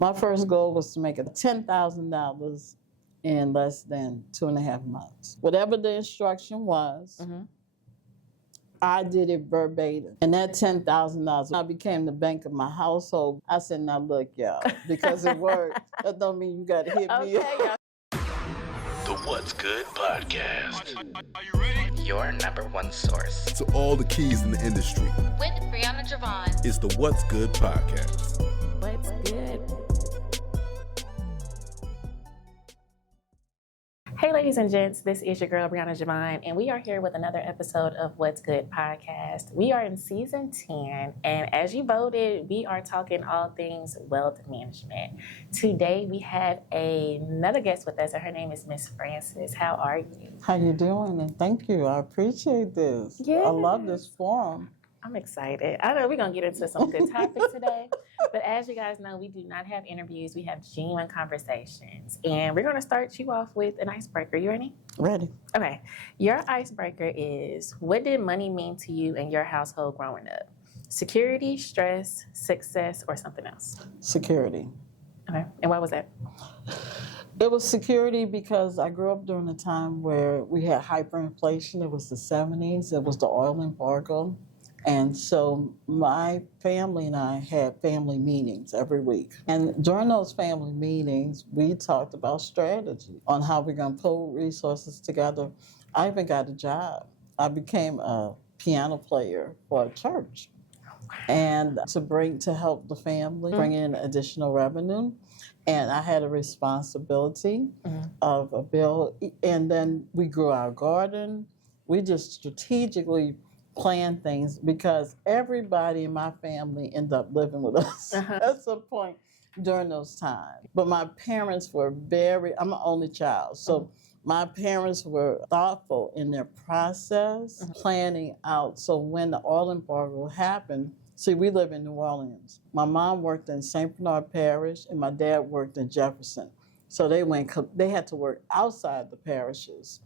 My first goal was to make it $10,000 in less than 2.5 months. Whatever the instruction was, I did it verbatim. And that $10,000, I became the bank of my household. I said, now look, y'all, because it worked, that don't mean you got to hit me up. The What's Good Podcast. Are you ready? Your number one source to all the keys in the industry. With Brianna Javon. It's the What's Good Podcast. What's good? Hey, ladies and gents, this is your girl, Brianna Javon, and we are here with another episode of What's Good Podcast. We are in season 10, and as you voted, we are talking all things wealth management. Today, we have another guest with us, and her name is Miss Frances. How are you? How you doing? And thank you. I appreciate this. Yeah. I love this forum. I'm excited. I know we're going to get into some good topics today. But as you guys know, we do not have interviews. We have genuine conversations. And we're going to start you off with an icebreaker. You ready? Ready. Okay. Your icebreaker is, what did money mean to you in your household growing up? Security, stress, success, or something else? Security. Okay. And why was that? It was security because I grew up during a time where we had hyperinflation. It was the 70s. It was the oil embargo. And so my family and I had family meetings every week. And during those family meetings, we talked about strategy on how we're going to pull resources together. I even got a job. I became a piano player for a church. And to help the family bring in additional revenue. And I had a responsibility of a bill. And then we grew our garden. We just strategically plan things because everybody in my family ended up living with us at some point during those times. But my parents were I'm an only child, so my parents were thoughtful in their process, planning out. So when the oil embargo happened, see, we live in New Orleans. My mom worked in St. Bernard Parish and my dad worked in Jefferson. So they had to work outside the parishes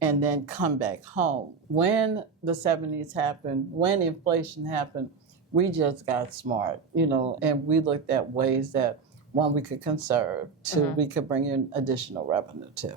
and then come back home. When the 70s happened, when inflation happened, we just got smart, and we looked at ways that, one, we could conserve, two, we could bring in additional revenue, too.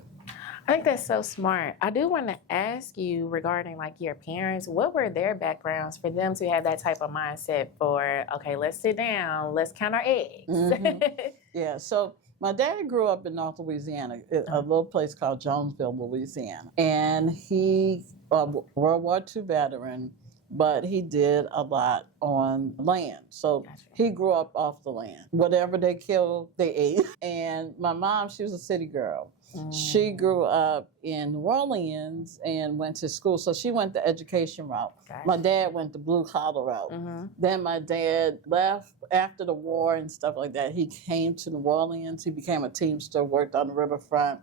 I think that's so smart. I do want to ask you regarding your parents, what were their backgrounds for them to have that type of mindset for, okay, let's sit down, let's count our eggs? Yeah, so my dad grew up in North Louisiana, a little place called Jonesville, Louisiana. And he, World War II veteran, but he did a lot on land. So he grew up off the land. Whatever they killed, they ate. And my mom, she was a city girl. She grew up in New Orleans and went to school. So she went the education route. My dad went the blue collar route. Then my dad left after the war and stuff like that. He came to New Orleans. He became a teamster, worked on the riverfront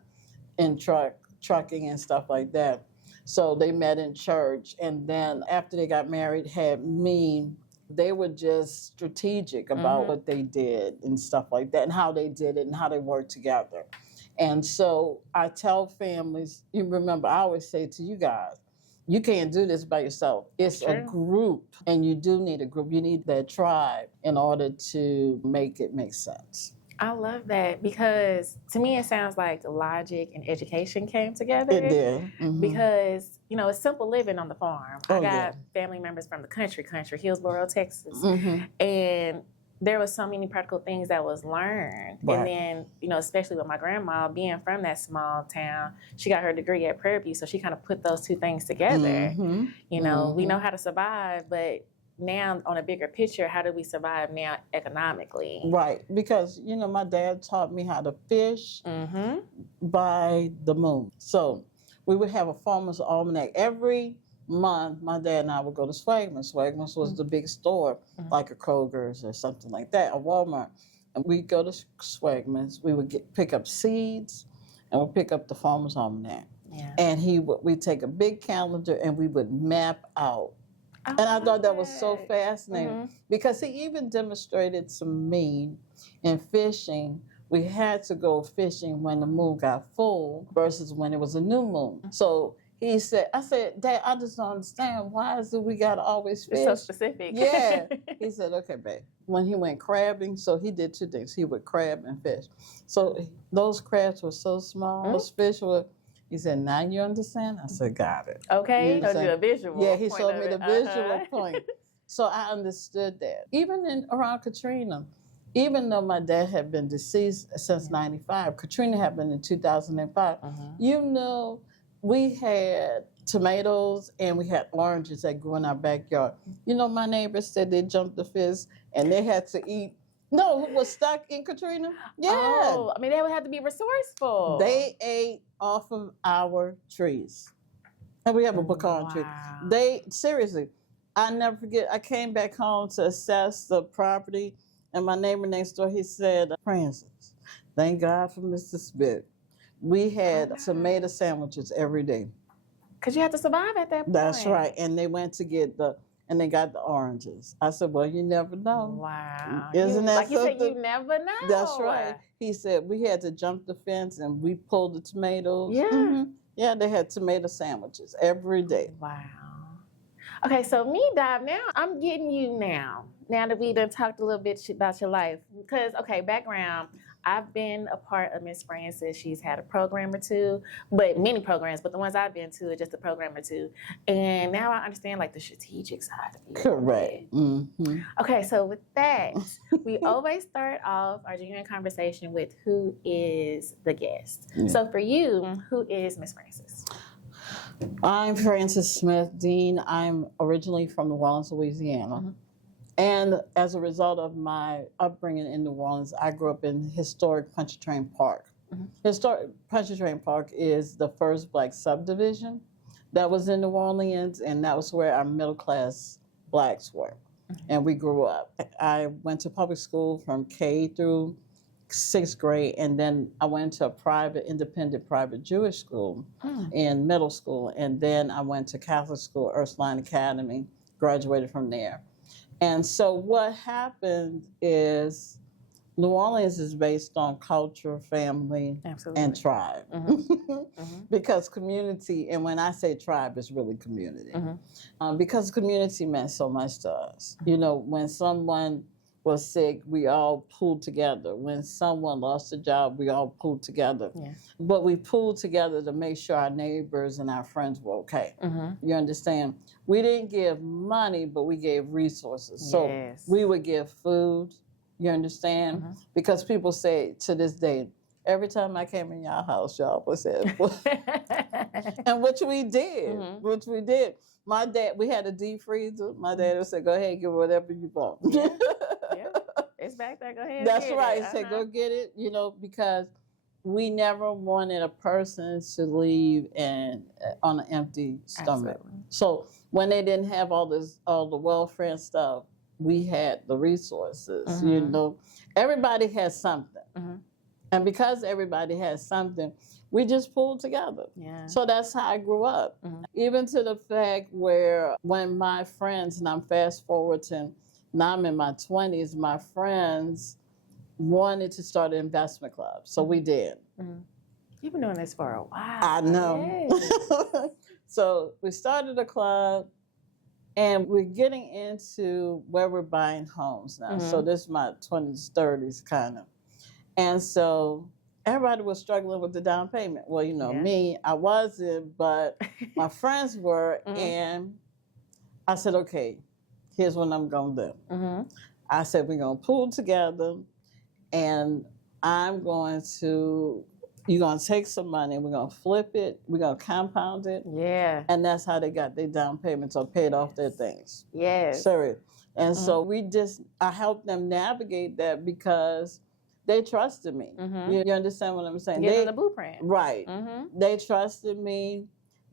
in trucking and stuff like that. So they met in church. And then after they got married, had me. They were just strategic about what they did and stuff like that and how they did it and how they worked together. And so I tell families, you remember, I always say to you guys, you can't do this by yourself. It's a group, and you do need a group. You need that tribe in order to make it make sense. I love that because to me it sounds like logic and education came together. It did. Because, it's simple living on the farm. I got family members from the country, Hillsboro, Texas. And there was so many practical things that was learned. And then, especially with my grandma being from that small town, she got her degree at Prairie View, so she kind of put those two things together. We know how to survive, but now on a bigger picture, how do we survive now economically? Right, because, my dad taught me how to fish by the moon. So we would have a farmer's almanac every month. My dad and I would go to Swagman's. Swagman's was the big store, like a Kroger's or something like that, a Walmart. And we'd go to Swagman's. We would pick up seeds, and we'd pick up the farmer's almanac. And we'd take a big calendar, and we would map out. And I thought that was so fascinating because he even demonstrated to me in fishing, we had to go fishing when the moon got full versus when it was a new moon. So He said, I said, Dad, I just don't understand. Why is it we got to always fish? It's so specific. Yeah. He said, okay, babe. When he went crabbing, so he did two things. He would crab and fish. So those crabs were so small. Those fish were, he said, now you understand? I said, got it. Okay, he showed you a visual. Yeah, he showed me the visual Uh-huh. point. So I understood that. Even around Katrina, even though my dad had been deceased since 95, Katrina happened in 2005, you know, we had tomatoes and we had oranges that grew in our backyard. You know, my neighbors said they jumped the fence and they had to eat. No, who was stuck in Katrina? Yeah. Oh, I mean, they would have to be resourceful. They ate off of our trees. And we have a pecan tree. They, seriously, I never forget, I came back home to assess the property, and my neighbor next door, he said, Francis, thank God for Mr. Smith. We had tomato sandwiches every day. Because you had to survive at that point. That's right. And they went to get and they got the oranges. I said, well, you never know. Wow. Isn't that like something? You said, you never know. That's right. He said, we had to jump the fence and we pulled the tomatoes. Yeah. Yeah, they had tomato sandwiches every day. Wow. Okay, so me, Dive, now I'm getting you now that we done talked a little bit about your life. Because, okay, background, I've been a part of Miss Francis. She's had a program or two, but many programs, but the ones I've been to are just a program or two. And now I understand like the strategic side of it. Correct. Mm-hmm. Okay, so with that, we always start off our genuine conversation with who is the guest. Yeah. So for you, who is Miss Francis? I'm Francis Smith Dean. I'm originally from New Orleans, Louisiana. And as a result of my upbringing in New Orleans, I grew up in historic Pontchartrain Park. Historic Pontchartrain Park is the first Black subdivision that was in New Orleans, and that was where our middle class Blacks were. And we grew up. I went to public school from K through 6th grade, and then I went to a private, independent private Jewish school in middle school, and then I went to Catholic school, Ursuline Academy, graduated from there. And so what happened is New Orleans is based on culture, family, and tribe. Because community, and when I say tribe, it's really community. Because community meant so much to us. You know, when someone was sick, we all pulled together. When someone lost a job, we all pulled together. But we pulled together to make sure our neighbors and our friends were okay. You understand? We didn't give money, but we gave resources. So we would give food, you understand? Because people say to this day, every time I came in y'all house, y'all would say, and which we did. My dad, we had a deep freezer. My dad would say, go ahead, get whatever you want. It's back there, go ahead. That's right. He said, go get it, you know, because we never wanted a person to leave on an empty stomach. So when they didn't have all the welfare stuff, we had the resources, you know. Everybody has something. And because everybody has something, we just pulled together. So that's how I grew up. Even to the fact where when my friends, and I'm fast forward to now I'm in my 20s, my friends wanted to start an investment club. So we did. You've been doing this for a while. I know. So we started a club, and we're getting into where we're buying homes now. So this is my 20s, 30s kind of. And so everybody was struggling with the down payment. Well, you know, me, I wasn't, but my friends were. And I said, okay, here's what I'm going to do. I said, we're going to pool together, and you're going to take some money, we're going to flip it, we're going to compound it. And that's how they got their down payments or paid off their things. Sorry. And so I helped them navigate that because they trusted me. You understand what I'm saying? Getting the blueprint. Right. They trusted me.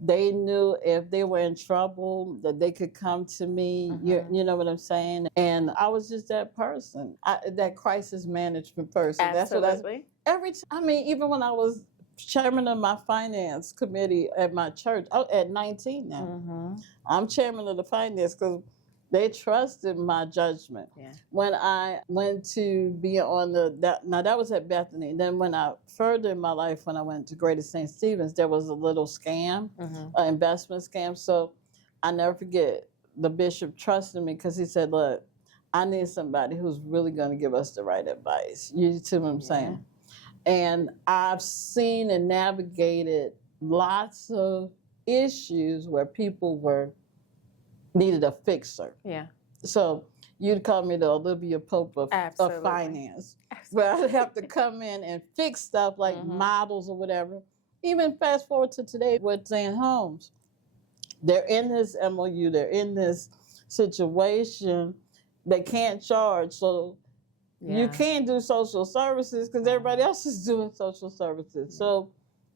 They knew if they were in trouble that they could come to me. You know what I'm saying? And I was just that person, that crisis management person. Absolutely. Even when I was chairman of my finance committee at my church, at 19 now, I'm chairman of the finance because They trusted my judgment. Yeah. When I went to be on that was at Bethany. Then when I further in my life, when I went to Greater St. Stephen's, there was a little scam, an investment scam. So I never forget, the bishop trusted me because he said, look, I need somebody who's really going to give us the right advice. You see what I'm saying? And I've seen and navigated lots of issues where people needed a fixer. Yeah. So you'd call me the Olivia Pope of finance. Where I'd have to come in and fix stuff like models or whatever. Even fast forward to today with Zane Homes. They're in this MOU, they're in this situation, they can't charge. So you can't do social services because everybody else is doing social services. So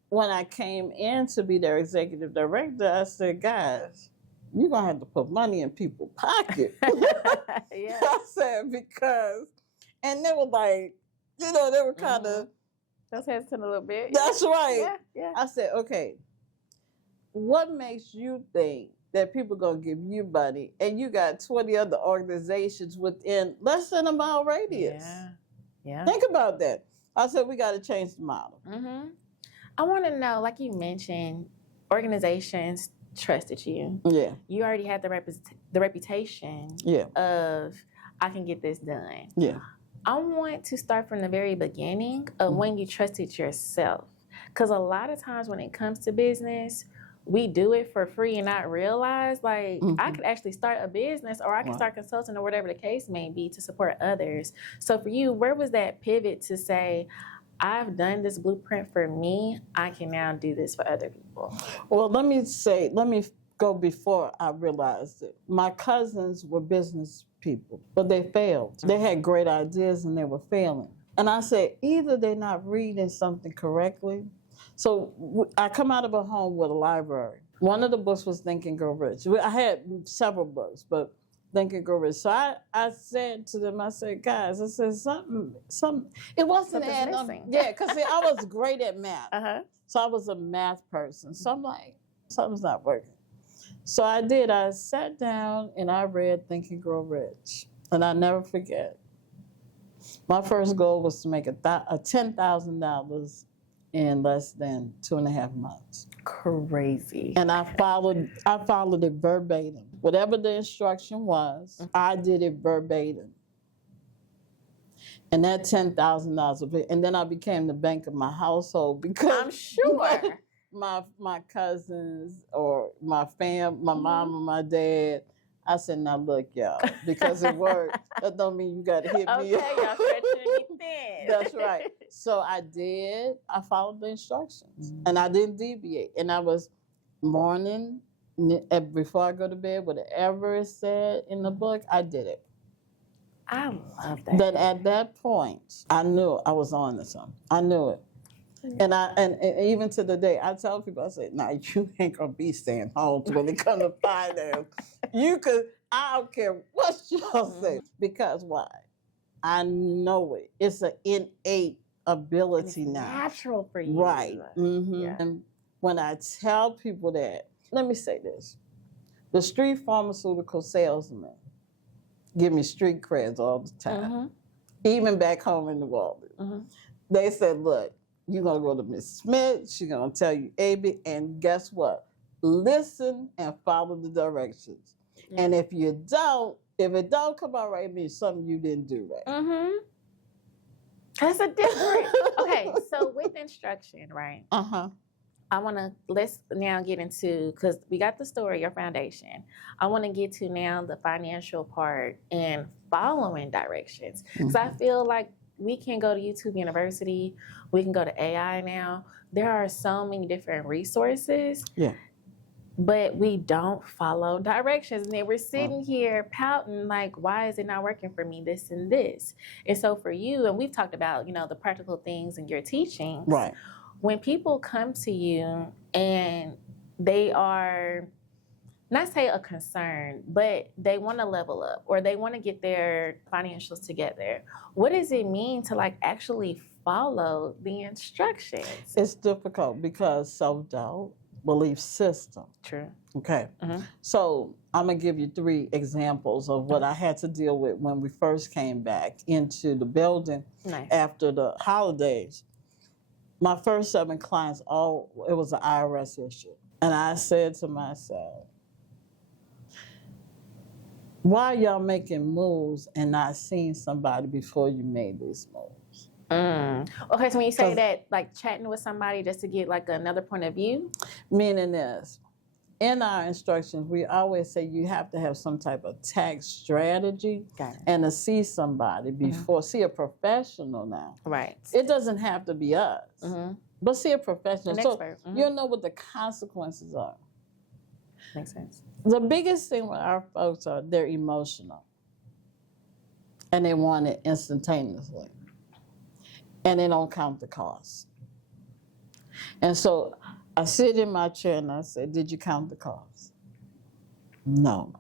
when I came in to be their executive director, I said, guys, you're going to have to put money in people's pocket. Yeah. I said, because, and they were like, they were kind of. Those hesitant a little bit. That's right. Yeah. I said, okay, what makes you think that people going to give you money and you got 20 other organizations within less than a mile radius? Yeah. Think about that. I said, we got to change the model. I want to know, like you mentioned, organizations trusted you. Yeah. You already had the reputation of, I can get this done. Yeah. I want to start from the very beginning of when you trusted yourself. Because a lot of times when it comes to business, we do it for free and not realize, like, I could actually start a business or I can start consulting or whatever the case may be to support others. So for you, where was that pivot to say, I've done this blueprint for me, I can now do this for other people? Well, let me go before I realized it. My cousins were business people, but they failed. They had great ideas and they were failing. And I said, either they're not reading something correctly. So I come out of a home with a library. One of the books was Think and Grow Rich. I had several books, but Think and Grow Rich. So I said to them, I said, guys, I said, something, it wasn't adding up. Yeah, because I was great at math. So I was a math person. So I'm like, something's not working. So I did. I sat down and I read Think and Grow Rich. And I never forget. My first goal was to make $10,000 in less than 2.5 months. Crazy. And I followed it verbatim. Whatever the instruction was, I did it verbatim. And that $10,000, and then I became the bank of my household because I'm sure my cousins or my mom and my dad. I said, now look, y'all, because it worked. That don't mean you got to hit me up. Okay, y'all stretching me thin. That's right. So I followed the instructions and I didn't deviate. And I was morning, before I go to bed, whatever it said in the book, I did it. I love that. But at that point, I knew I was on to something. I knew it. And even to the day, I tell people, I say, nah, you ain't going to be staying home when it comes to finance. I don't care what y'all say. Because why? I know it. It's an innate ability now. Natural for you. Right. Yeah. And when I tell people that, let me say this. The street pharmaceutical salesmen give me street creds all the time. Even back home in New Orleans. They said, look, you're going to go to Miss Smith. She's going to tell you AB. And guess what? Listen and follow the directions. And if it don't come out right, it means something you didn't do right. That's a difference. Okay, so with instruction, right? Let's now get into, because we got the story, your foundation. I want to get to now the financial part and following directions. Because I feel like we can go to YouTube University. We can go to AI now. There are so many different resources. Yeah. But we don't follow directions. And then we're sitting here pouting like, why is it not working for me, this and this? And so for you, and we've talked about, the practical things in your teachings. Right. When people come to you and they are, not say a concern, but they want to level up or they want to get their financials together, what does it mean to actually follow the instructions? It's difficult because self-doubt, belief system. True. Okay. So I'm going to give you 3 examples of what I had to deal with when we first came back into the building after the holidays. My first 7 clients, it was an IRS issue. And I said to myself, why are y'all making moves and not seeing somebody before you made these moves? Okay, so when you say that, like chatting with somebody just to get like another point of view? Meaning this, in our instructions, we always say you have to have some type of tax strategy and to see somebody before, see a professional now. Right. It doesn't have to be us, but see a professional. An expert. You'll know what the consequences are. Makes sense. The biggest thing with our folks are they're emotional and they want it instantaneously and they don't count the cost. And so I sit in my chair and I said, did you count the cost? No.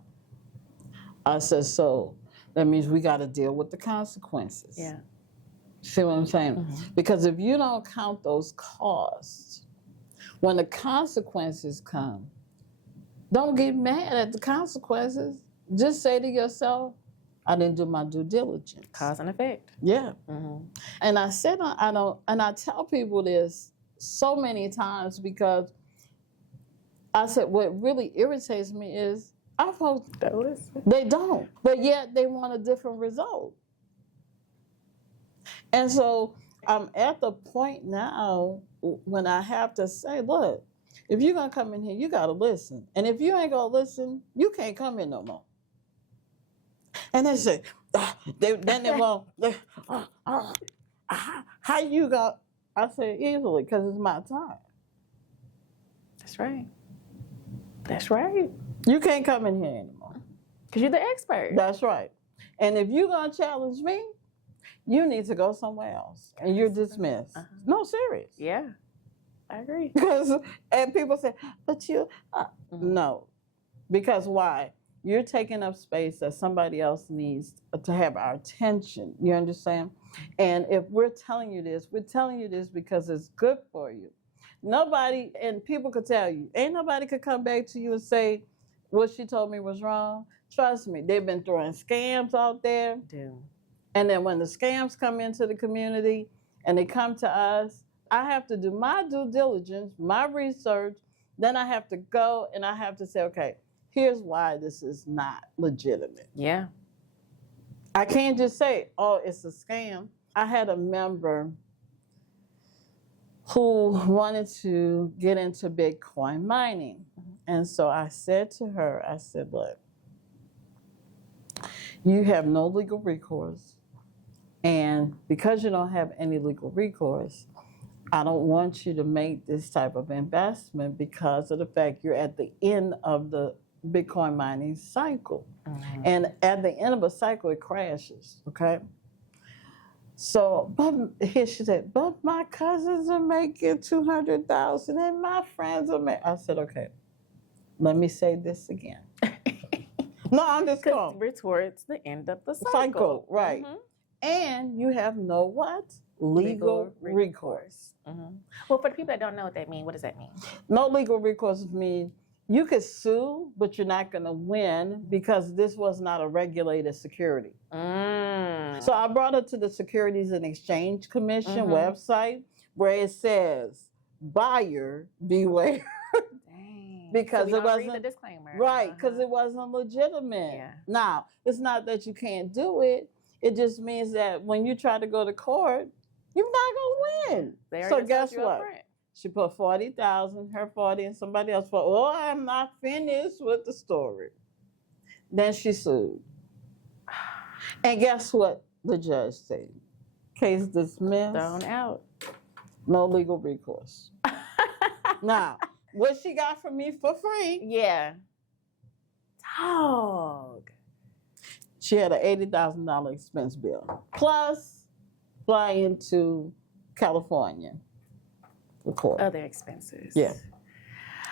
I said, so that means we got to deal with the consequences. Yeah. See what I'm saying? Because if you don't count those costs, when the consequences come, don't get mad at the consequences. Just say to yourself, I didn't do my due diligence. Cause and effect. Yeah. And I said, and I tell people this so many times because I said, what really irritates me is our folks, they don't, but yet they want a different result. And so I'm at the point now when I have to say, look, if you're going to come in here, you got to listen. And if you ain't going to listen, you can't come in no more. And they say, then they won't, how you got? I say, easily, because it's my time. That's right. That's right. You can't come in here anymore. Because you're the expert. That's right. And if you're going to challenge me, you need to go somewhere else. And you're dismissed. No, serious. Yeah. I agree. And people say, but you, no. Because why? You're taking up space that somebody else needs to have our attention. You understand? And if we're telling you this because it's good for you. Nobody, and people could tell you, ain't nobody could come back to you and say, what she told me was wrong. Trust me, they've been throwing scams out there. And then when the scams come into the community and they come to us, I have to do my due diligence, my research. Then I have to go and I have to say, okay, here's why this is not legitimate. Yeah. I can't just say, oh, it's a scam. I had a member who wanted to get into Bitcoin mining. And so I said to her, I said, look, you have no legal recourse. And because you don't have any legal recourse, I don't want you to make this type of investment because of the fact you're at the end of the Bitcoin mining cycle. And at the end of a cycle, it crashes, okay? So, but here she said, but my cousins are making $200,000 and my friends are making, I said, okay, let me say this again. No, I'm just going. We're towards the end of the cycle. Right. And you have no what? Legal recourse. Well, for the people that don't know what that means, what does that mean? No legal recourse means you could sue, but you're not going to win because this was not a regulated security. So I brought her to the Securities and Exchange Commission website where it says, buyer beware. Because so it wasn't read the disclaimer. Right, because it wasn't legitimate. Yeah. Now, it's not that you can't do it. It just means that when you try to go to court, you're not gonna win. So guess what? She put 40,000, her 40, and somebody else put. Oh, I'm not finished with the story. Then she sued, and guess what? The judge said, case dismissed. Thrown out. No legal recourse. Now, what she got from me for free? Yeah. Dog. She had an $80,000 expense bill, plus flying to California for court. Other expenses. Yeah.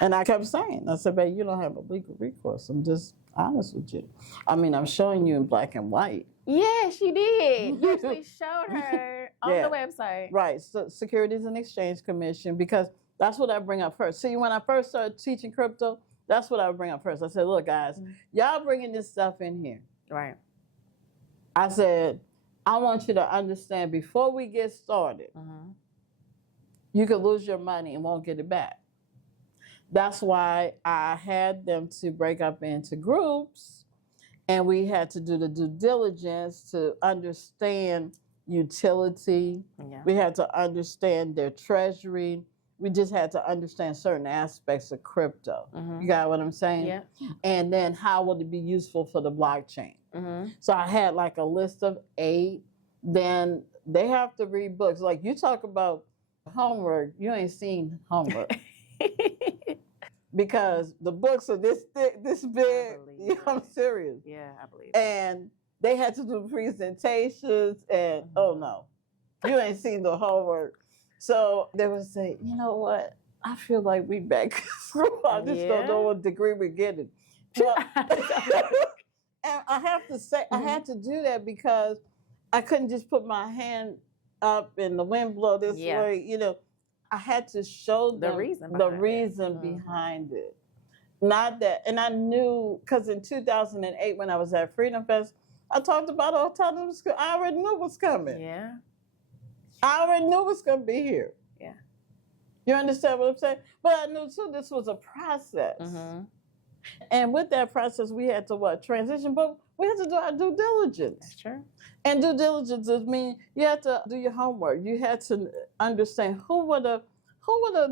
And I kept saying, I said, babe, you don't have a legal recourse. I'm just honest with you. I mean, I'm showing you in black and white. Yeah, she did. You actually showed her on the website. Right. So Securities and Exchange Commission, because That's what I bring up first. See, when I first started teaching crypto, that's what I would bring up first. I said, look, guys, y'all bringing this stuff in here. Right. I said, I want you to understand before we get started, you could lose your money and won't get it back. That's why I had them to break up into groups, and we had to do the due diligence to understand utility. Yeah. We had to understand their treasury. We just had to understand certain aspects of crypto. You got what I'm saying? Yeah. And then how would it be useful for the blockchain? So I had like a list of 8. Then they have to read books. Like you talk about homework, you ain't seen homework. Because the books are this thick, this big. You know, I'm serious. Yeah, I believe it. And they had to do presentations and, oh no, you ain't seen the homework. So they would say, you know what? I feel like we back in school. I just don't know what degree we're getting. Well, and I have to say, I had to do that because I couldn't just put my hand up and the wind blow this way. You know, I had to show them the reason behind it. Not that, and I knew, because in 2008 when I was at Freedom Fest, I talked about autonomous. I already knew what's coming. Yeah. I already knew what's going to be here. Yeah. You understand what I'm saying? But I knew too this was a process. And with that process, we had to transition, but we had to do our due diligence. That's true. And due diligence means you had to do your homework. You had to understand who were the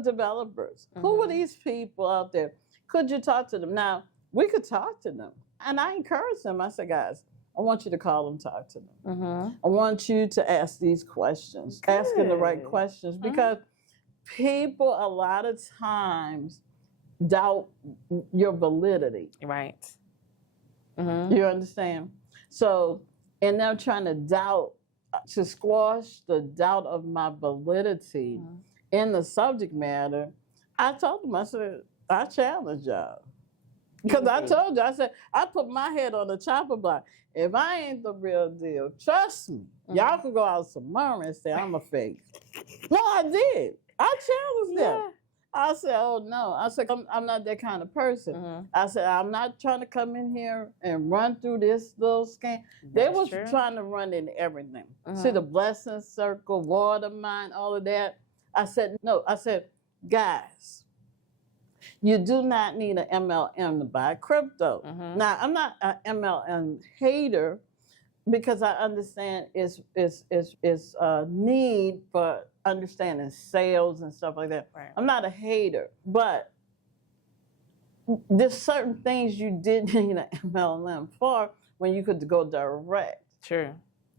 developers, who were these people out there. Could you talk to them? Now, we could talk to them. And I encouraged them. I said, guys, I want you to call them, talk to them. I want you to ask these questions, asking the right questions, because people a lot of times doubt your validity. Right. You understand? So, and they're trying to squash the doubt of my validity in the subject matter. I told them, I said, I challenge y'all. Because I told you, I said, I put my head on the chopper block. If I ain't the real deal, trust me, y'all can go out tomorrow and say I'm a fake. No, I did. I challenged them. I said, oh no. I said, I'm not that kind of person. I said, I'm not trying to come in here and run through this little scam. They was trying to run in everything. See the blessing circle, water mine, all of that. I said, no. I said, guys, you do not need an MLM to buy crypto. Now, I'm not an MLM hater because I understand it's a need for understanding sales and stuff like that. Right. I'm not a hater, but there's certain things you did need an MLM for when you could go direct. True.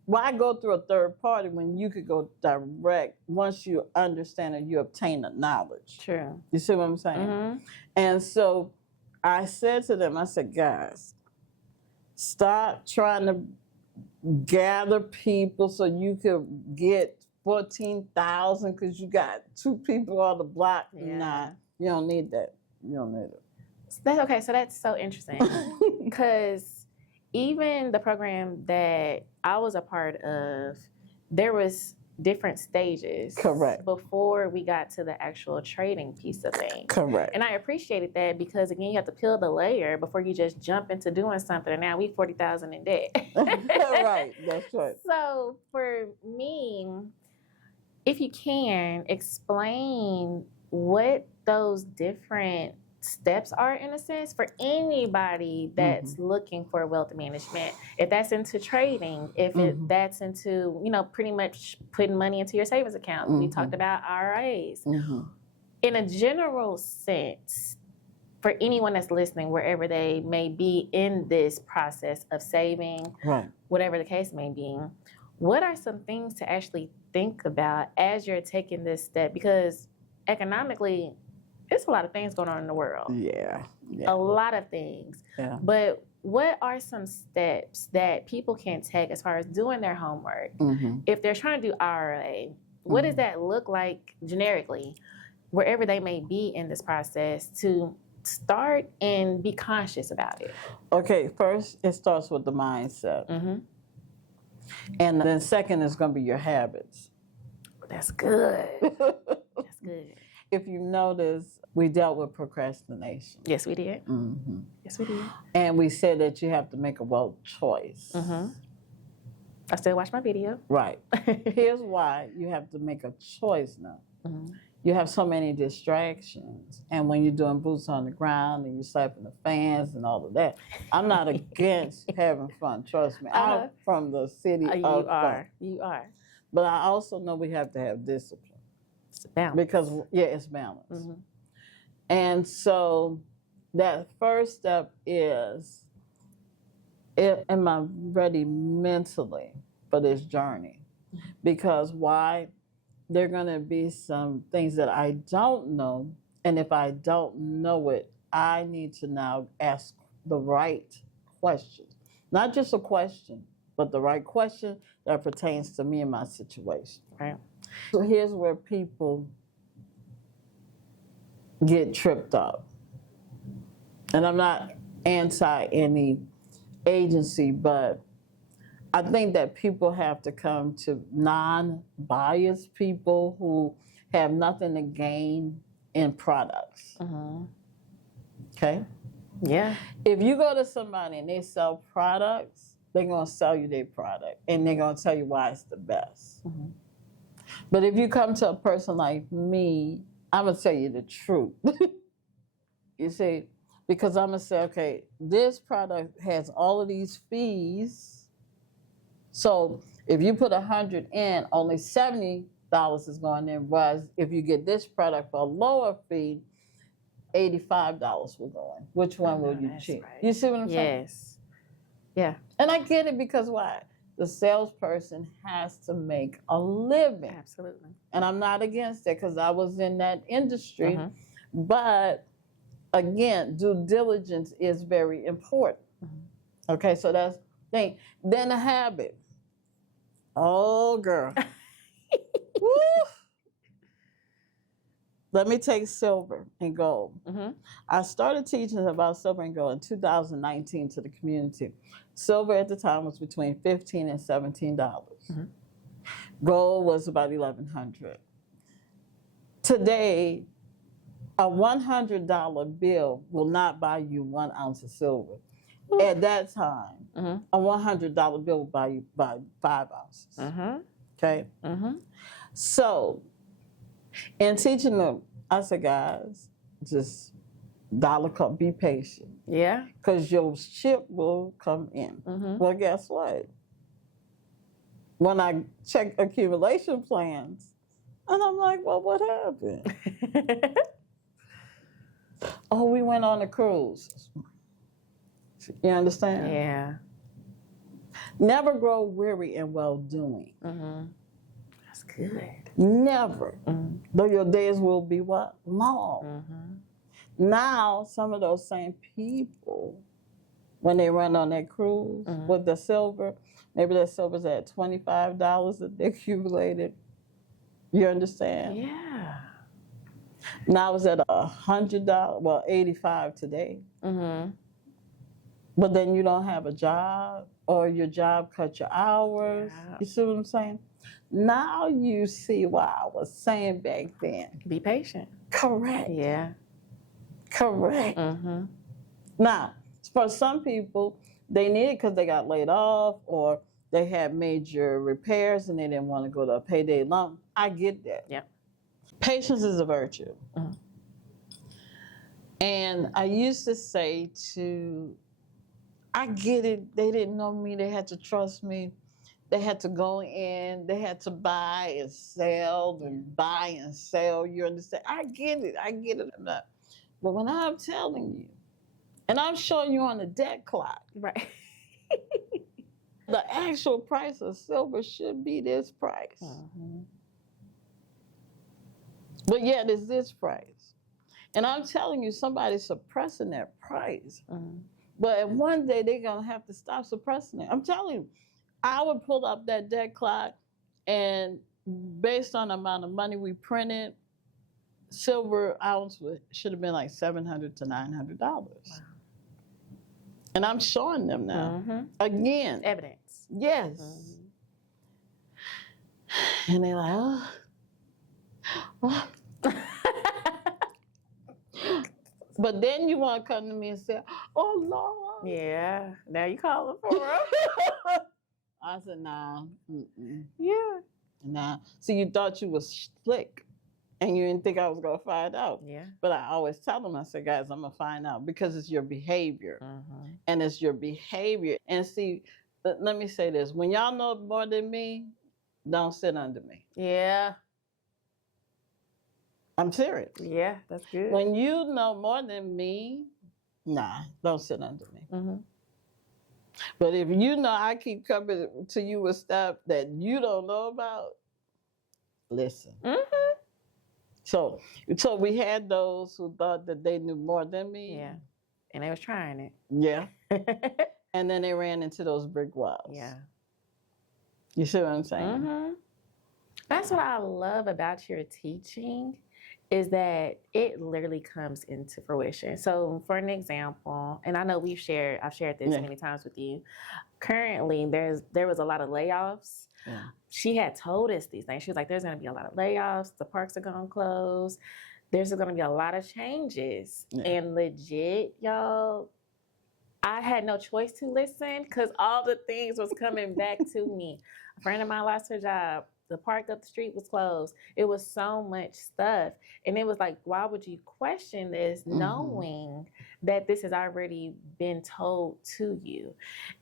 Why go through a third party when you could go direct once you understand and you obtain the knowledge? True. You see what I'm saying? And so I said to them, I said, guys, stop trying to gather people so you could get 14,000 because you got 2 people on the block. Nah, you don't need that. You don't need it. That's okay. So that's so interesting because even the program that I was a part of, there was different stages. Correct. Before we got to the actual trading piece of things. Correct. And I appreciated that because again, you have to peel the layer before you just jump into doing something. And now we 40,000 in debt. Right. That's right. So for me, if you can explain what those different steps are in a sense for anybody that's looking for wealth management. If that's into trading, if that's into, pretty much putting money into your savings account. We talked about IRAs. In a general sense, for anyone that's listening, wherever they may be in this process of saving, whatever the case may be, what are some things to actually think about as you're taking this step? Because economically, there's a lot of things going on in the world. Yeah. A lot of things. Yeah. But what are some steps that people can take as far as doing their homework? If they're trying to do IRA, what does that look like generically, wherever they may be in this process, to start and be conscious about it? Okay, first it starts with the mindset. And then second is going to be your habits. That's good. That's good. If you notice, we dealt with procrastination. Yes, we did. Mm-hmm. Yes, we did. And we said that you have to make a well choice. Mm-hmm. I still watch my video. Right. Here's why you have to make a choice now. Mm-hmm. You have so many distractions. And when you're doing boots on the ground and you're slapping the fans and all of that, I'm not against having fun. Trust me. I'm from the city of fun. You are. But I also know we have to have discipline. It's balance. Because, it's balance. Mm-hmm. And so that first step is, am I ready mentally for this journey? Because why? There are going to be some things that I don't know. And if I don't know it, I need to now ask the right questions. Not just a question, but the right question that pertains to me and my situation. Right. So here's where people get tripped up. And I'm not anti any agency, but I think that people have to come to non-biased people who have nothing to gain in products. Mm-hmm. Okay? Yeah. If you go to somebody and they sell products, they're going to sell you their product and they're going to tell you why it's the best. Mm-hmm. But if you come to a person like me, I'm going to tell you the truth. You see? Because I'm going to say, okay, this product has all of these fees. So if you put 100 in, only $70 is going in. Whereas if you get this product for a lower fee, $85 will go in. Which one will you choose? Right. You see what I'm saying? Yes. Yeah. And I get it because why? The salesperson has to make a living. Absolutely. And I'm not against it because I was in that industry. Mm-hmm. But again, due diligence is very important. Mm-hmm. Okay, so that's the thing. Then a habit. Oh, girl. Woo. Let me take silver and gold. Mm-hmm. I started teaching about silver and gold in 2019 to the community. Silver at the time was between $15 and $17. Mm-hmm. Gold was about $1,100. Today, a $100 bill will not buy you 1 ounce of silver. At that time, mm-hmm. a $100 bill will buy you 5 ounces. Mm-hmm. Okay? Mm-hmm. So, in teaching them, I said, guys, just be patient. Yeah. Because your ship will come in. Mm-hmm. Well, guess what? When I check accumulation plans, and I'm like, well, what happened? Oh, we went on a cruise. You understand? Yeah. Never grow weary in well-doing. Mm-hmm. That's good. Never. Mm-hmm. Though your days will be what? Long. Mm-hmm. Now, some of those same people, when they run on that cruise mm-hmm. with the silver, maybe that silver's at $25 that they accumulated. You understand? Yeah. Now it's at $100, well, $85 today. Mm-hmm. But then you don't have a job, or your job cut your hours. Yeah. You see what I'm saying? Now you see what I was saying back then. Be patient. Correct. Yeah. Correct. Mm-hmm. Now, for some people, they need it because they got laid off, or they had major repairs and they didn't want to go to a payday loan. I get that. Yeah. Patience is a virtue. Mm-hmm. And I used to say I get it. They didn't know me. They had to trust me. They had to go in. They had to buy and sell and buy and sell. You understand? I get it. But when I'm telling you, and I'm showing you on the deck clock, right? The actual price of silver should be this price. Mm-hmm. But yet it's this price. And I'm telling you, somebody's suppressing that price. Mm-hmm. But one day they're going to have to stop suppressing it. I'm telling you, I would pull up that debt clock, and based on the amount of money we printed, silver ounce should have been like $700 to $900. Wow. And I'm showing them now. Mm-hmm. Again. Evidence. Yes. Mm-hmm. And they're like, oh. But then you want to come to me and say, oh, Lord. Yeah. Now you calling for him. I said, nah. Yeah. Nah. See, you thought you was slick and you didn't think I was going to find out. Yeah. But I always tell them, I said, guys, I'm going to find out because it's your behavior. Mm-hmm. And it's your behavior. And see, let me say this. When y'all know more than me, don't sit under me. Yeah. I'm serious. Yeah, that's good. When you know more than me, nah, don't sit under me. Mm-hmm. But if you know I keep coming to you with stuff that you don't know about, listen. Mm-hmm. So we had those who thought that they knew more than me. Yeah. And they was trying it. Yeah. And then they ran into those brick walls. Yeah. You see what I'm saying? Mm-hmm. That's what I love about your teaching is that it literally comes into fruition. So for an example, and I know I've shared this many times with you. Currently, there was a lot of layoffs. Yeah. She had told us these things. She was like, there's going to be a lot of layoffs. The parks are going to close. There's going to be a lot of changes. Yeah. And legit, y'all, I had no choice to listen because all the things was coming back to me. A friend of mine lost her job. The park up the street was closed. It was so much stuff. And it was like, why would you question this knowing that this has already been told to you?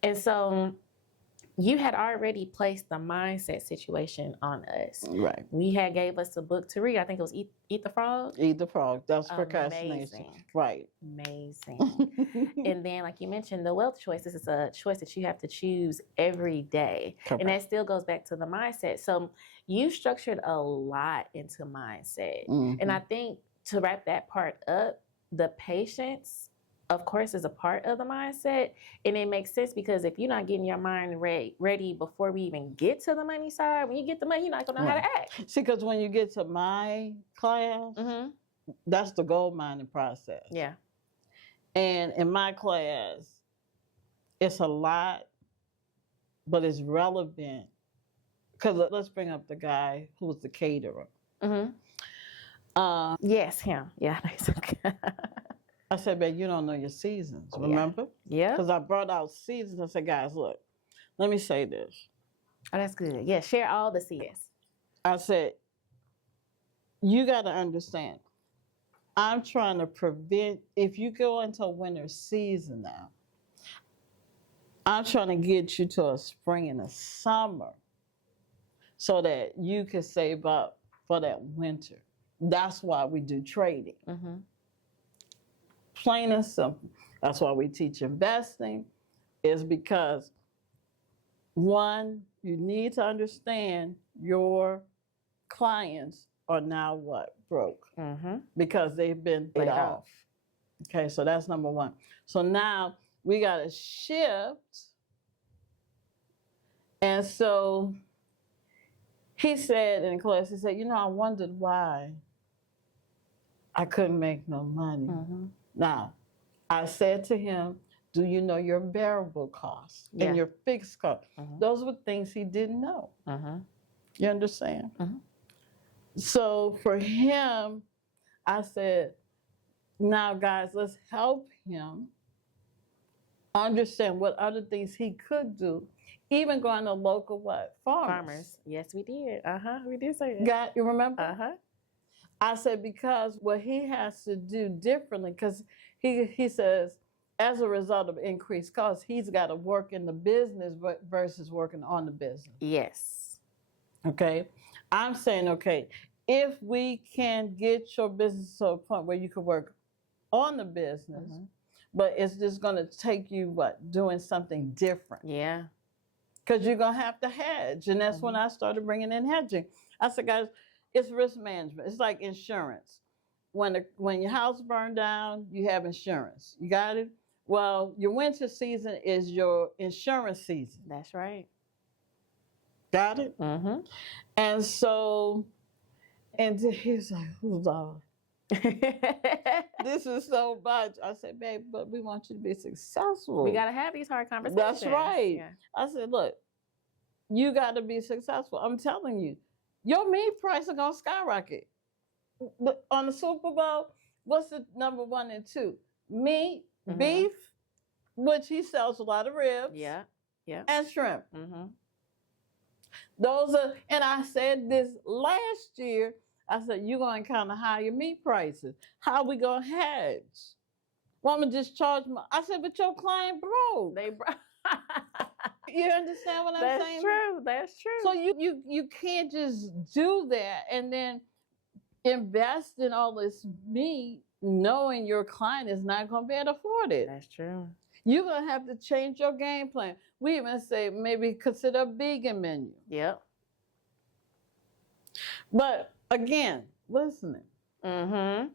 And so you had already placed the mindset situation on us. Right. We had gave us a book to read. I think it was Eat the Frog. Eat the Frog. That's procrastination. Right. Amazing. And then, like you mentioned, the wealth choice. This is a choice that you have to choose every day. Correct. And that still goes back to the mindset. So you structured a lot into mindset. Mm-hmm. And I think to wrap that part up, the patience, of course, is a part of the mindset. And it makes sense because if you're not getting your mind ready before we even get to the money side, when you get the money, you're not going to know how to act. See, because when you get to my class, that's the gold mining process. Yeah. And in my class, it's a lot, but it's relevant. Because let's bring up the guy who was the caterer. Mm-hmm. Yes, him. Yeah. I said, babe, you don't know your seasons, remember? Yeah. Because I brought out seasons. I said, guys, look, let me say this. Oh, that's good. Yeah, share all the CS. I said, you got to understand, I'm trying to prevent, if you go into a winter season now, I'm trying to get you to a spring and a summer so that you can save up for that winter. That's why we do trading. Mm-hmm. Plain and simple. That's why we teach investing, is because, one, you need to understand your clients are now what? Broke. Mm-hmm. Because they've been laid off. Okay, so that's number one. So now we got to shift. And so he said in class, he said, I wondered why I couldn't make no money. Mm-hmm. Now, I said to him, do you know your variable costs and your fixed costs? Mm-hmm. Those were things he didn't know. Mm-hmm. You understand? Mm-hmm. So for him, I said, now guys, let's help him understand what other things he could do, even going to local what? Farmers. Yes, we did. We did say that. You remember? I said, because what he has to do differently, because he says, as a result of increased costs, he's got to work in the business versus working on the business. Yes. Okay. I'm saying, okay, if we can get your business to a point where you can work on the business, but it's just going to take you, doing something different. Yeah. Because you're going to have to hedge. And that's when I started bringing in hedging. I said, guys, it's risk management. It's like insurance. When your house burned down, you have insurance. You got it? Well, your winter season is your insurance season. That's right. Got it? Mm-hmm. And so, and he's like, who's all? This is so much. I said, babe, but we want you to be successful. We got to have these hard conversations. That's right. Yeah. I said, look, you got to be successful. I'm telling you, your meat price is going to skyrocket. But on the Super Bowl, what's the number 1 and 2? Meat, beef, which he sells a lot of ribs. Yeah. And shrimp. Mm-hmm. Those are, and I said this last year, I said, you're going to encounter higher meat prices. How we going to hedge? Well, I'm going to just charge I said, but your client broke. They broke. You understand what I'm saying? That's true. So you can't just do that and then invest in all this meat knowing your client is not going to be able to afford it. That's true. You're going to have to change your game plan. We even say maybe consider a vegan menu. Yep. But again, listening. Mm-hmm.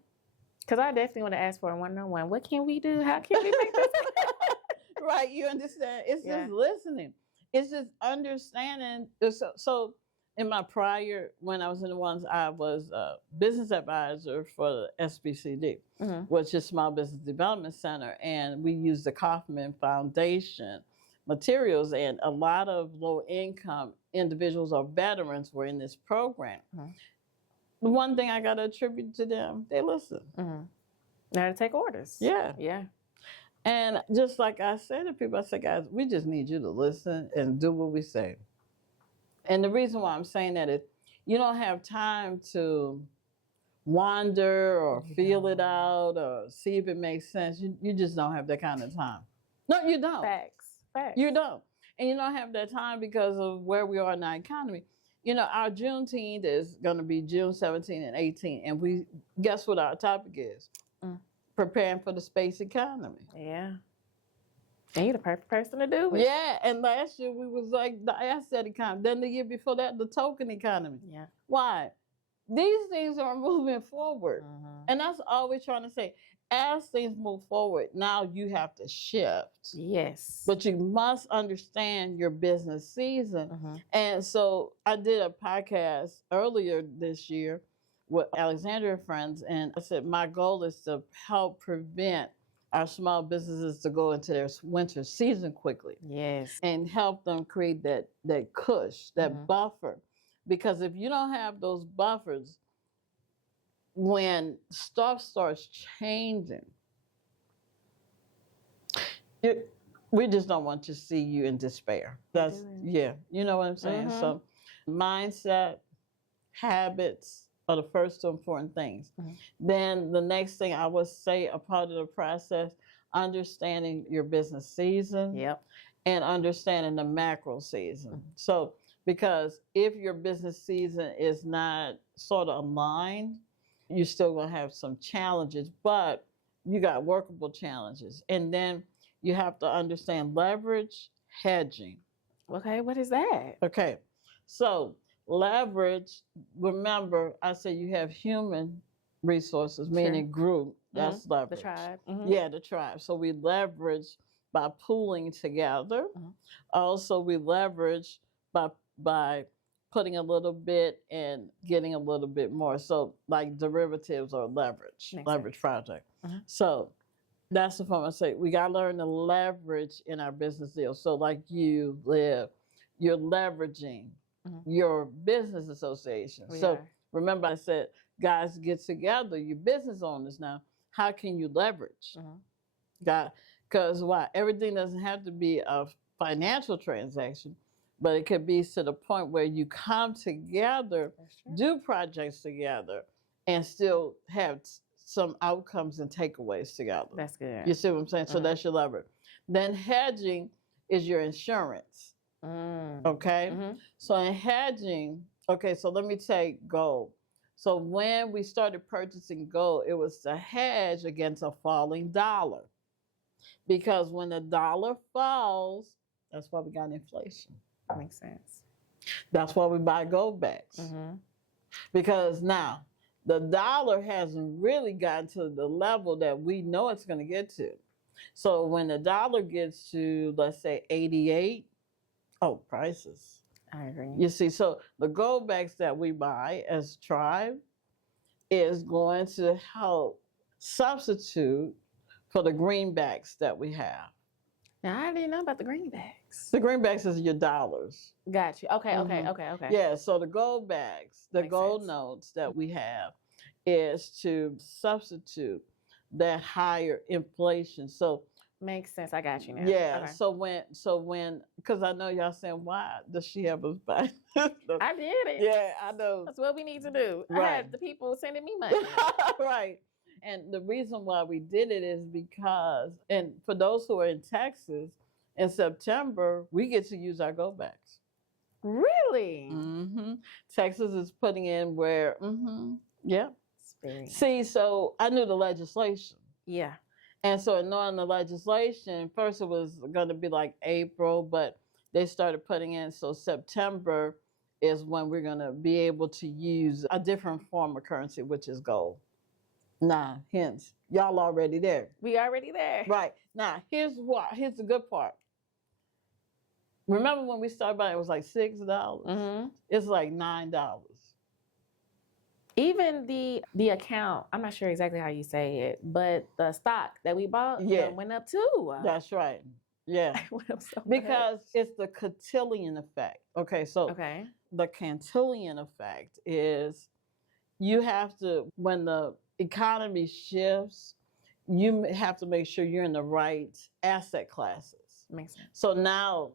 Because I definitely want to ask for a one-on-one. What can we do? How can we make this? Right, you understand? It's just listening. It's just understanding. So in my prior, when I was in the ones, I was a business advisor for the SBCD, which is Small Business Development Center. And we used the Kauffman Foundation materials. And a lot of low-income individuals or veterans were in this program. The one thing I got to attribute to them, they listen. Now to take orders. Yeah. And just like I said to people, I said, guys, we just need you to listen and do what we say. And the reason why I'm saying that is you don't have time to wander or feel it out or see if it makes sense. You just don't have that kind of time. No, you don't. Facts. You don't. And you don't have that time because of where we are in our economy. You know, our Juneteenth is going to be June 17 and 18. And guess what our topic is? Preparing for the space economy. Yeah. And you're the perfect person to do it. Yeah, and last year we was like the asset economy. Then the year before that, the token economy. Yeah. Why? These things are moving forward. And that's all we're trying to say. As things move forward, now you have to shift. Yes. But you must understand your business season. And so I did a podcast earlier this year with Alexandria Friends, and I said my goal is to help prevent our small businesses to go into their winter season quickly. Yes. And help them create that cushion, that buffer. Because if you don't have those buffers, when stuff starts changing, we just don't want to see you in despair. You know what I'm saying? So mindset, habits are the first two important things. Then the next thing I would say, a part of the process, understanding your business season and understanding the macro season. So because if your business season is not sort of aligned, you're still going to have some challenges, but you got workable challenges. And then you have to understand leverage, hedging. Okay, what is that? Okay, so leverage, remember I said you have human resources, meaning group, that's leverage. The tribe. Yeah, the tribe. So we leverage by pooling together. Also, we leverage by putting a little bit and getting a little bit more. So like derivatives or leverage project. So that's the form I say. We got to learn to leverage in our business deals. So like you're leveraging your business association. Remember I said, guys, get together, you business owners now. How can you leverage? Because why? Everything doesn't have to be a financial transaction, but it could be to the point where you come together, do projects together, and still have some outcomes and takeaways together. That's good. You see what I'm saying? So that's your leverage. Then hedging is your insurance. Okay? So in hedging, so let me take gold. So when we started purchasing gold, it was to hedge against a falling dollar. Because when the dollar falls, that's why we got inflation. Makes sense. That's why we buy Goldbacks. Because now the dollar hasn't really gotten to the level that we know it's going to get to. So when the dollar gets to, let's say, 88, prices. I agree. You see, so the Goldbacks that we buy as tribe is going to help substitute for the greenbacks that we have. Now, I didn't know about the greenbacks. The greenbacks is your dollars. Got you. Okay. Yeah, so the Goldbacks, the gold notes that we have is to substitute that higher inflation. So makes sense. I got you now. yeah. Okay. So when, because I know y'all saying, why does she have us back? I did it. Yeah, I know. That's what we need to do. Right. I had the people sending me money. Right. And the reason why we did it is because, and for those who are in Texas, in September, we get to use our Goldbacks. Really? Mm-hmm. Texas is putting in where, yeah. See, so I knew the legislation. Yeah. And so knowing the legislation, first it was going to be like April, but they started putting in, so September is when we're going to be able to use a different form of currency, which is gold. Nah, hence, y'all already there. We already there. Right. Now, here's the good part. Remember when we started buying, it was like $6? Mm-hmm. It's like $9. Even the account, I'm not sure exactly how you say it, but the stock that we bought went up too. That's right. Yeah. Went up so because it's the cotillion effect. Okay, so the cantillon effect is you have to, when the economy shifts, you have to make sure you're in the right asset classes. Makes sense. So now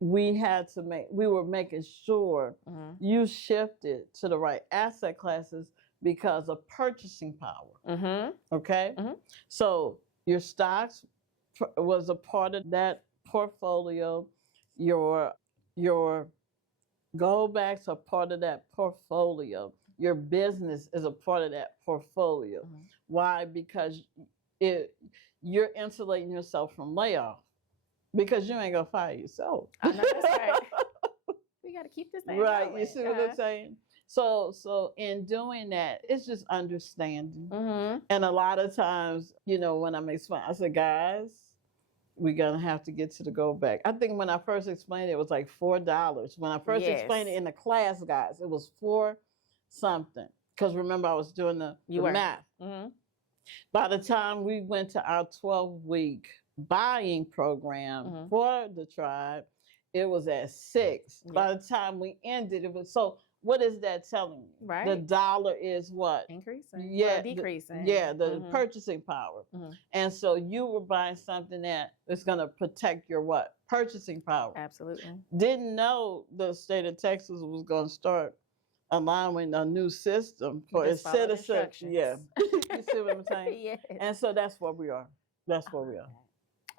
we were making sure you shifted to the right asset classes because of purchasing power. Okay? So your stocks was a part of that portfolio. Your Goldbacks are part of that portfolio. Your business is a part of that portfolio. Why? Because you're insulating yourself from layoff. Because you ain't gonna fire yourself. I know that's right. We gotta keep this thing right. going. You see what I'm saying? So in doing that, it's just understanding. And a lot of times, when I'm explaining, I said, guys, we're gonna have to get to the Goldback. I think when I first explained it was like $4. When I first explained it in the class, guys, it was $4 something. Because remember, I was doing the math. By the time we went to our 12-week buying program for the tribe, it was at $6. By the time we ended, it was so. What is that telling you? Right. The dollar is what? Increasing. Yeah. Decreasing. The purchasing power. And so you were buying something that is going to protect your what? Purchasing power. Absolutely. Didn't know the state of Texas was going to start allowing a new system for its citizens. Yeah. You see what I'm saying? Yes. And so that's where we are. That's where we are.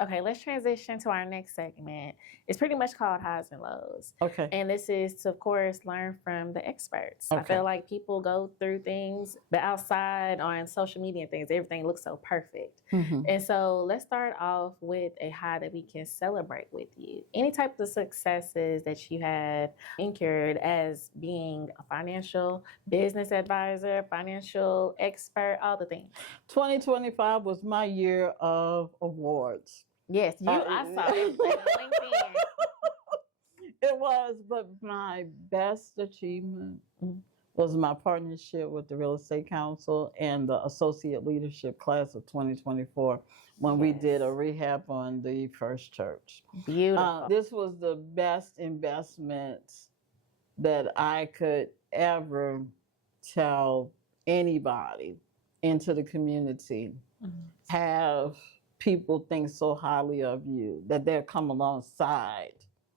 Okay, let's transition to our next segment. It's pretty much called Highs and Lows. Okay. And this is to, of course, learn from the experts. Okay. I feel like people go through things, but outside on social media and things, everything looks so perfect. And so let's start off with a high that we can celebrate with you. Any type of successes that you had incurred as being a financial business advisor, financial expert, all the things. 2025 was my year of awards. Yes, I saw it on LinkedIn. It was, but my best achievement was my partnership with the Real Estate Council and the Associate Leadership Class of 2024 when we did a rehab on the First Church. Beautiful. This was the best investment that I could ever tell anybody into the community. Have people think so highly of you that they'll come alongside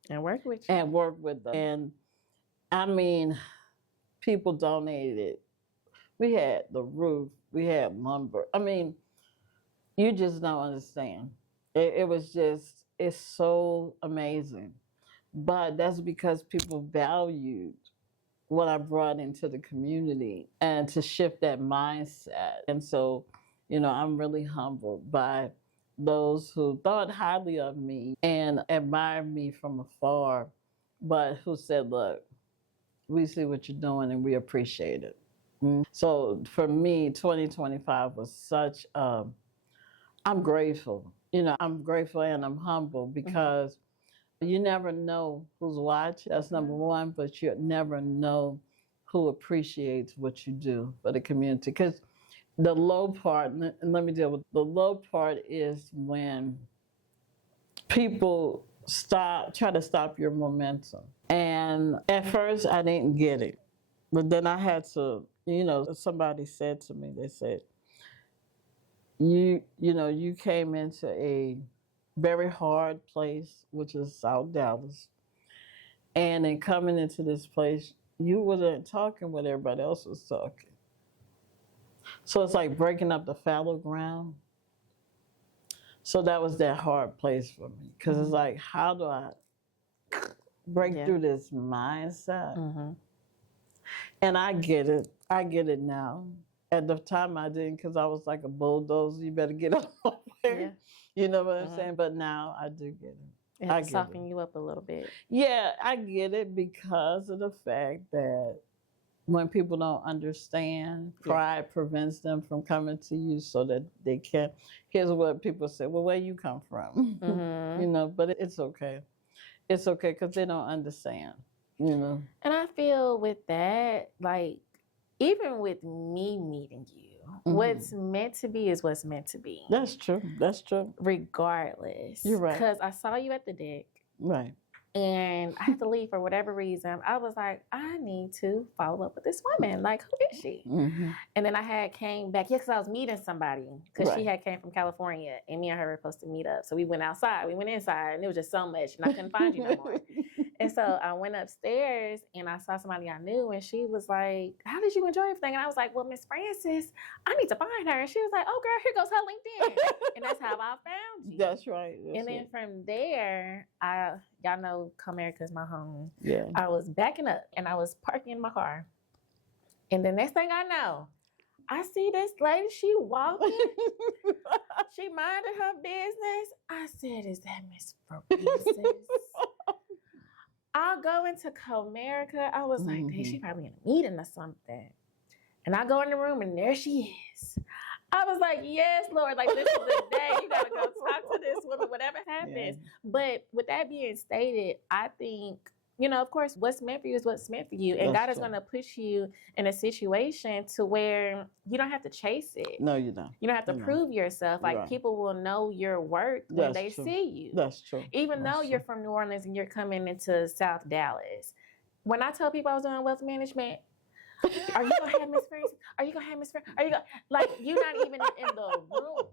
and work with you. And work with them. And I mean, people donated. We had the roof, we had lumber. I mean, you just don't understand. It was just, it's so amazing. But that's because people valued what I brought into the community and to shift that mindset. And so, I'm really humbled by those who thought highly of me and admired me from afar, but who said, look, we see what you're doing and we appreciate it. So for me, 2025 was such I'm grateful. I'm grateful and I'm humble because you never know who's watching. That's number one, but you never know who appreciates what you do for the community. Because the low part, and let me deal with the low part, is when people try to stop your momentum. And at first I didn't get it, but then I had to You know, somebody said to me, they said, you came into a very hard place, which is South Dallas. And in coming into this place, you wasn't talking what everybody else was talking. So it's like breaking up the fallow ground. So that was that hard place for me. Because it's like, how do I break through this mindset? And I get it. I get it now. At the time I didn't, because I was like a bulldozer. You better get up there. Yeah. You know what I'm saying? But now I do get it. It had to soften you up a little bit. Yeah, I get it because of the fact that when people don't understand, pride prevents them from coming to you so that they can. Here's what people say, well, where you come from? You know, but it's okay. It's okay because they don't understand, you know. And I feel with that, like, even with me meeting you, what's meant to be is what's meant to be. That's true. That's true. Regardless. You're right. Because I saw you at the deck. Right. And I had to leave for whatever reason. I was like, I need to follow up with this woman. Like, who is she? And then I came back. Yeah, because I was meeting somebody. Because she had came from California. And me and her were supposed to meet up. So we went outside. We went inside. And it was just so much. And I couldn't find you no more. And so I went upstairs. And I saw somebody I knew. And she was like, how did you enjoy everything? And I was like, well, Miss Francis, I need to find her. And she was like, oh, girl, here goes her LinkedIn. And that's how I found you. That's right. And then from there, y'all know Comerica's my home. Yeah. I was backing up and I was parking in my car. And the next thing I know, I see this lady, she walking. She minded her business. I said, is that Miss Francis? I'll go into Comerica. I was like, dang, she probably in a meeting or something. And I go in the room and there she is. I was like, yes, Lord, like this is the day. You got to go talk to this woman, whatever happens. Yeah. But with that being stated, I think, you know, of course, what's meant for you is what's meant for you. And God is going to push you in a situation to where you don't have to chase it. No, you don't. You don't have to prove yourself. Like, people will know your worth when they see you. That's true. Even though you're from New Orleans and you're coming into South Dallas. When I tell people I was doing wealth management, are you gonna have Miss Francis? Are you gonna have Miss Francis? Are you gonna, like, you're not even in the room,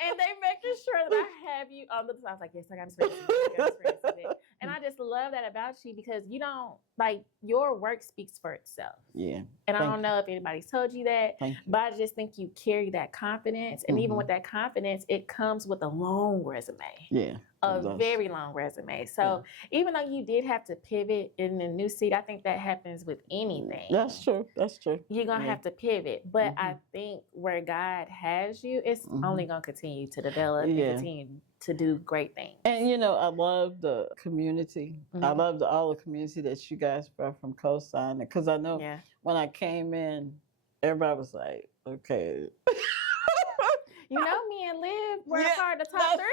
and they making sure that I have you on the. I was like, yes, I got Miss Francis. I got Miss Francis. And I just love that about you because you don't, like, your work speaks for itself. Yeah. And I don't know if anybody's told you that, but I just think you carry that confidence, and even with that confidence, it comes with a long resume. Yeah. A very long resume. So even though you did have to pivot in the new seat, I think that happens with anything. That's true. That's true. You're going to have to pivot. But I think where God has you, it's only going to continue to develop and continue to do great things. And, you know, I love the community. I love all the community that you guys brought from Cosign. Because I know when I came in, everybody was like, okay. You know, me and Liv were a part of the top 3.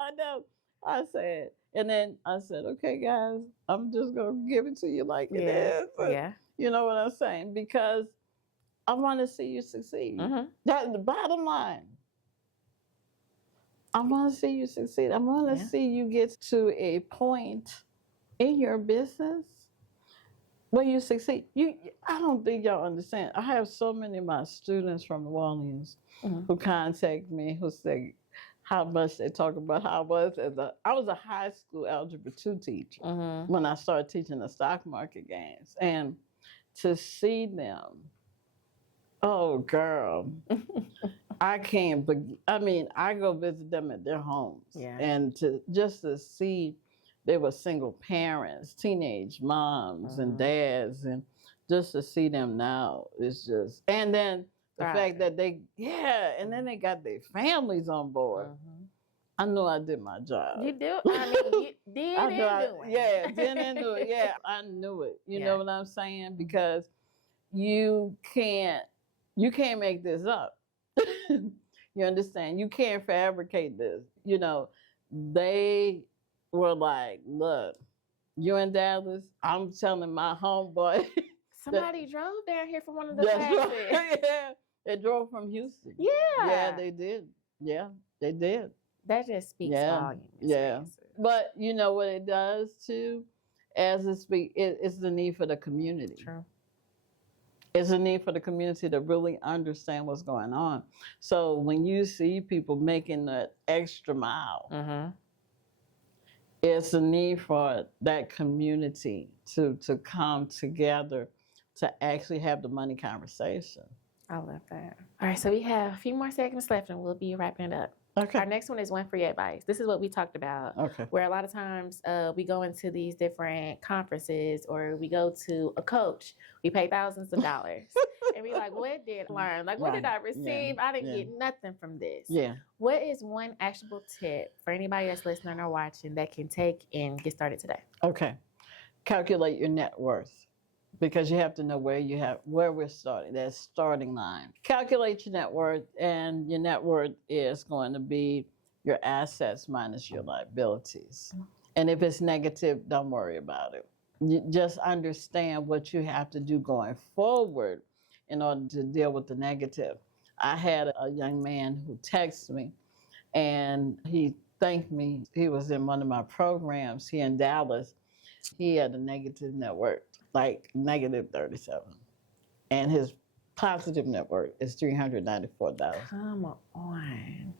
I know. I said, and then I said, okay, guys, I'm just going to give it to you like it is. Yeah. You know what I'm saying? Because I want to see you succeed. That's the bottom line. I want to see you succeed. I want to see you get to a point in your business where you succeed. I don't think y'all understand. I have so many of my students from New Orleans who contact me, who say how much they talk about how I was a high school Algebra 2 teacher when I started teaching the stock market games. And to see them, oh, girl, I can't, I mean, I go visit them at their homes. And to see they were single parents, teenage moms and dads, and just to see them now is just, and then the fact that and then they got their families on board. I know I did my job. You do? I mean, you did and do it. Yeah, did and do it. Yeah, I knew it. You know what I'm saying? Because you can't make this up. You understand? You can't fabricate this. You know, they were like, look, you in Dallas? I'm telling my homeboy. Somebody drove down here from one of the taxis. Yeah, they drove from Houston. Yeah. Yeah, they did. Yeah, they did. That just speaks volumes. Yeah. But you know what it does too? As it speaks, it's the need for the community. True. It's a need for the community to really understand what's going on. So when you see people making that extra mile, it's a need for that community to come together to actually have the money conversation. I love that. All right, so we have a few more seconds left and we'll be wrapping it up. Okay. Our next one is one free advice. This is what we talked about. Okay. Where a lot of times we go into these different conferences or we go to a coach. We pay thousands of dollars. And we like, what did I learn? Like, what did I receive? I didn't get nothing from this. Yeah. What is one actionable tip for anybody that's listening or watching that can take and get started today? Okay. Calculate your net worth. Because you have to know where we're starting, that starting line. Calculate your net worth, and your net worth is going to be your assets minus your liabilities. And if it's negative, don't worry about it. You just understand what you have to do going forward in order to deal with the negative. I had a young man who texted me, and he thanked me. He was in one of my programs here in Dallas. He had a negative net worth, like negative 37. And his positive net worth is $394. Come on.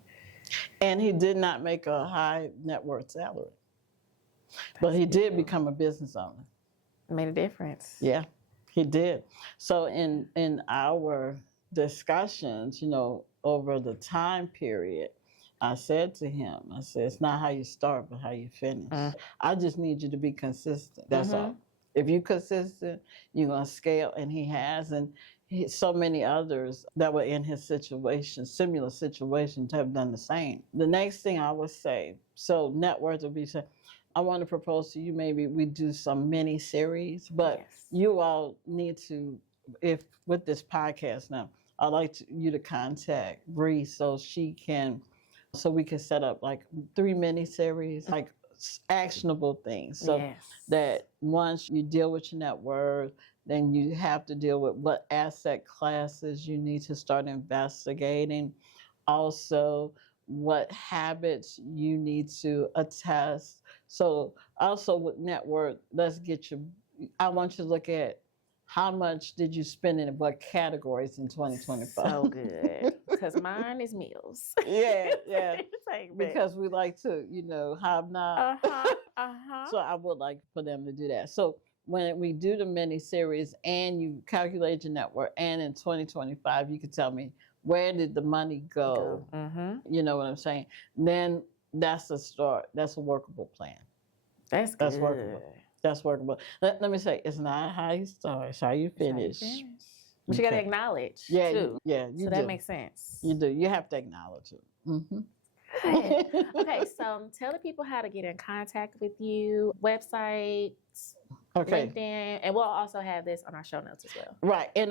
And he did not make a high net worth salary. But he did become a business owner. Made a difference. Yeah, he did. So in our discussions, over the time period, I said to him, it's not how you start, but how you finish. I just need you to be consistent. That's all. If you're consistent, you're going to scale, and he has. And so many others that were in his situation, similar situations, have done the same. The next thing I would say, so net worth would be, I want to propose to you, maybe we do some mini series, but you all need to, if with this podcast now, I'd like you to contact Bree so we can set up like 3 mini series, like actionable things. So that once you deal with your net worth, then you have to deal with what asset classes you need to start investigating. Also, what habits you need to attest. So also with net worth, I want you to look at how much did you spend in what categories in 2025? So good. Because mine is meals. Yeah. Because we like to, hobnob. So I would like for them to do that. So when we do the mini series and you calculate your net worth, and in 2025, you can tell me, where did the money go? You know what I'm saying? Then that's a start. That's a workable plan. That's good. That's workable. That's workable. Let me say, it's not how you start, it's how you finish. But you got to acknowledge, too. You so do. that makes sense. You do. You have to acknowledge it. Okay, so tell the people how to get in contact with you, websites, LinkedIn, and we'll also have this on our show notes as well. Right, and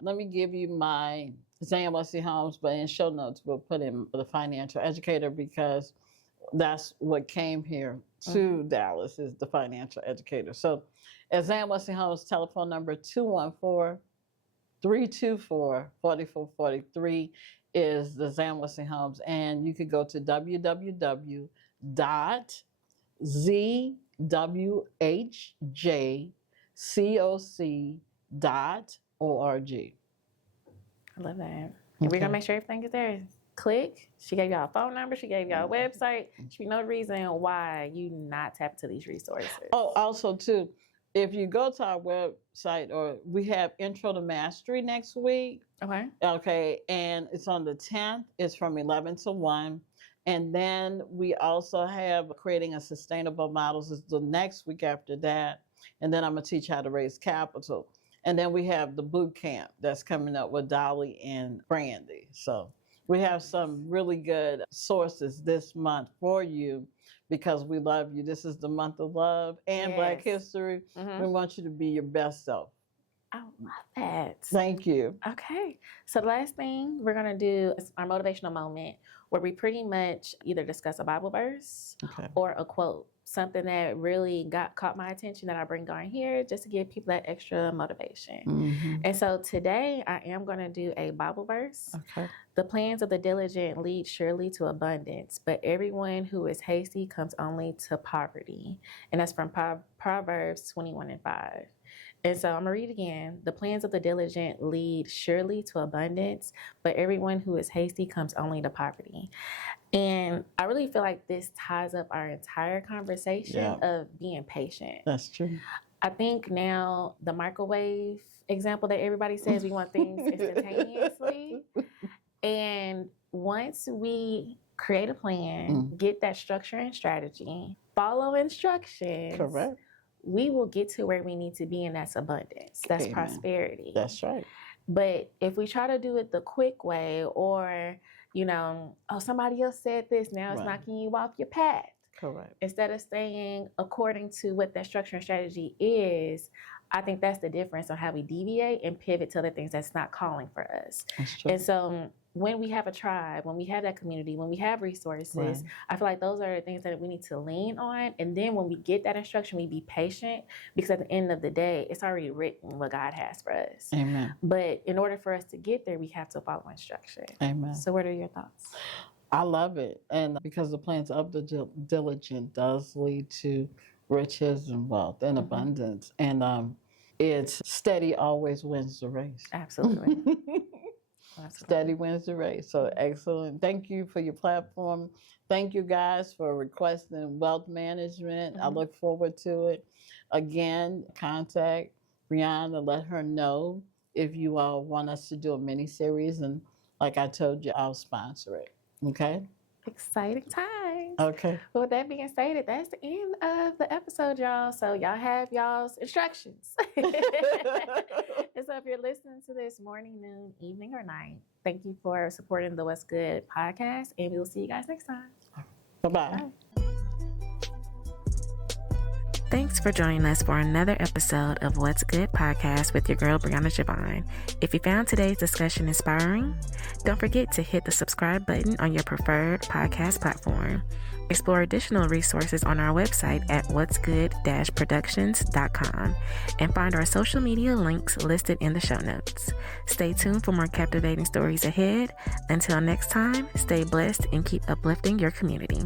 let me give you my Zan Wesley Holmes, but in show notes, we'll put in the financial educator because that's what came here to Dallas is the financial educator. So at Zan Wesley Holmes, telephone number 214-324-4443 is the Zan Wesley Holmes. And you could go to www.zwhjcoc.org. I love that. And we're going to make sure everything is there. Click. She gave y'all a phone number. She gave y'all a website. She no reason why you not tap into these resources. Oh, also, too, if you go to our website, or we have Intro to Mastery next week. Okay, and it's on the 10th. It's from 11 to 1. And then we also have Creating a Sustainable Models is the next week after that. And then I'm going to teach how to raise capital. And then we have the boot camp that's coming up with Dolly and Brandy. So we have some really good sources this month for you because we love you. This is the month of love and Black History. We want you to be your best self. I love that. Thank you. Okay. So the last thing we're going to do is our motivational moment where we pretty much either discuss a Bible verse or a quote, something that really caught my attention that I bring on here just to give people that extra motivation. And so today I am going to do a Bible verse. The plans of the diligent lead surely to abundance, but everyone who is hasty comes only to poverty. And that's from Proverbs 21:5. And so I'm going to read again. The plans of the diligent lead surely to abundance, but everyone who is hasty comes only to poverty. And I really feel like this ties up our entire conversation of being patient. That's true. I think now the microwave example that everybody says, we want things instantaneously. And once we create a plan, get that structure and strategy, follow instructions. Correct. We will get to where we need to be, and that's abundance. That's prosperity. That's right. But if we try to do it the quick way, or, somebody else said this, now it's knocking you off your path. Correct. Instead of staying according to what that structure and strategy is, I think that's the difference on how we deviate and pivot to other things that's not calling for us. That's true. And so when we have a tribe, when we have that community, when we have resources, I feel like those are the things that we need to lean on. And then when we get that instruction, we be patient, because at the end of the day, it's already written what God has for us. Amen. But in order for us to get there, we have to follow instruction. Amen. So what are your thoughts? I love it. And because the plans of the diligent does lead to riches and wealth and abundance. And it's steady always wins the race. Absolutely. Steady wins the race. So excellent. Thank you for your platform. Thank you guys for requesting wealth management. I look forward to it. Again, contact Brianna, let her know if you all want us to do a mini series. And like I told you, I'll sponsor it. Okay? Exciting times. Okay. But with that being stated, that's the end of the episode, y'all. So y'all have y'all's instructions. And so if you're listening to this morning, noon, evening, or night, thank you for supporting the What's Good podcast, and we will see you guys next time. Bye-bye. Bye. Thanks for joining us for another episode of What's Good podcast with your girl, Brianna Javon. If you found today's discussion inspiring, don't forget to hit the subscribe button on your preferred podcast platform. Explore additional resources on our website at whatsgood-productions.com and find our social media links listed in the show notes. Stay tuned for more captivating stories ahead. Until next time, stay blessed and keep uplifting your community.